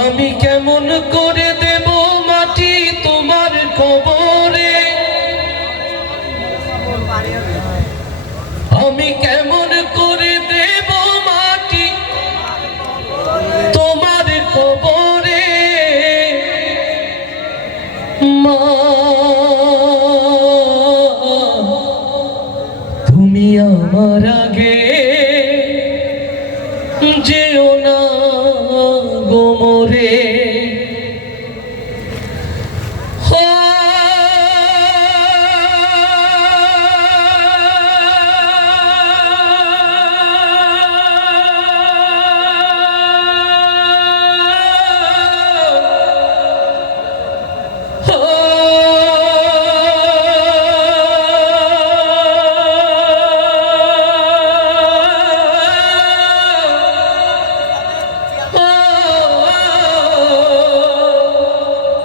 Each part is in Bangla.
আমি কেমন করে দেব মাটি তোমার কবরে, আমি কেমন করে দেব মাটি তোমার কবরে। মা তুমি আমার আগে যেও না গো মোরে।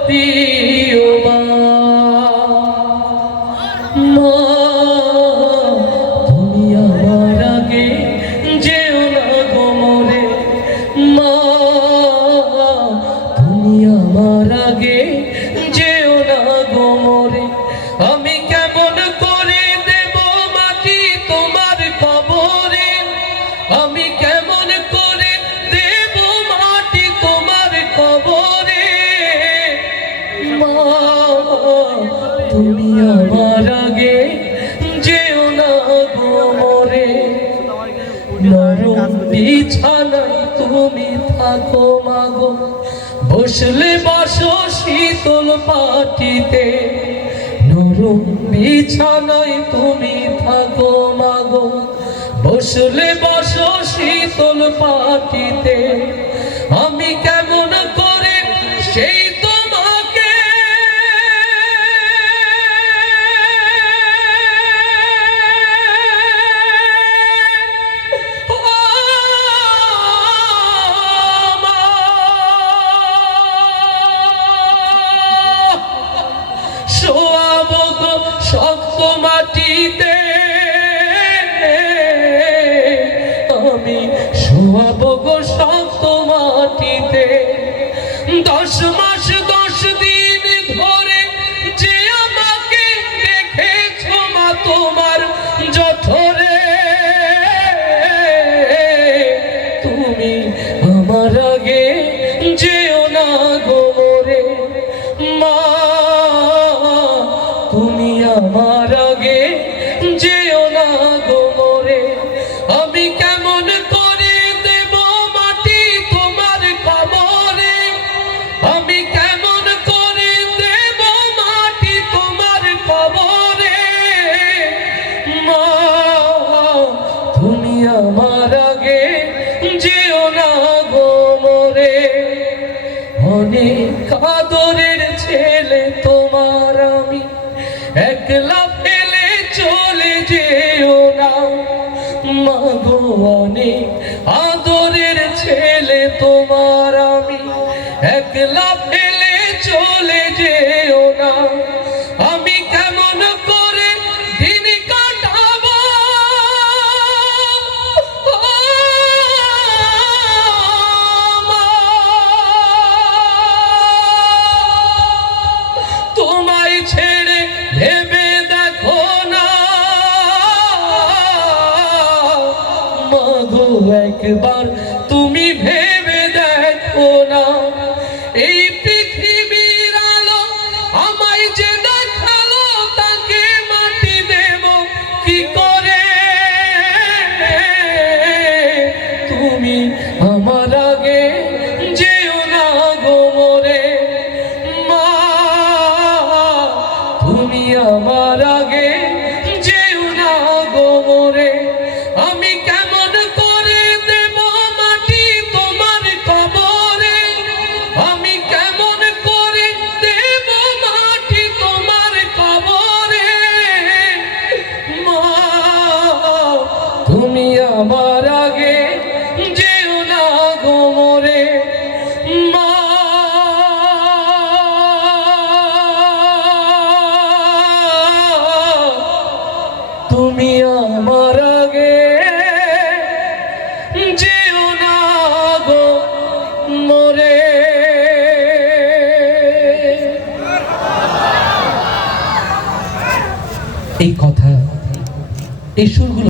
প্রিয় মা, তুমি আমার আগে যেও না গো মোরে। মা তুমি আমার আগে যেও না গো মোরে। আমি কেমন করে দেব মাটি তোমার কবরে, আমি কেমন করে দেব মাটি তোমার কবরে। তুমি আমার আগে যেও না গো মোরে। নরম বিছানায় তুমি থাকো মাগো, বসলে বসো শীতল পাটিতে। নরম বিছানায় তুমি থাকো মাগো, বসলে বসো শীতল পাটিতে। আমি কেমন করে সেই তোমাকে শোয়াবো গো শক্ত মাটিতে, আমি শোয়াবো গো শক্ত মাটিতে। 10 মাস 10 দিন ধরে যে আমাকে দেখেছো মা তোমার জঠরে, তুমি আমার আগে যেও না গো মোরে। মা তুমি আমার আগে যেও না গো মোরে। আমি কেমন করে দেব মাটি তোমার কবরে, আমি কেমন করে দেব মাটি তোমার কবরে। মা তুমি আমার আগে যেও না গো মোরে। অনেক আদরের ছেলে তোমার আমি, একলা ফেলে চলে যেও না মা গো। অনেক আদরের ছেলে তোমার আমি, একলা ফেলে চলে যেও না। আমি কেমন করে দিন কাটাবো, এই কথা, এই সুরগুলো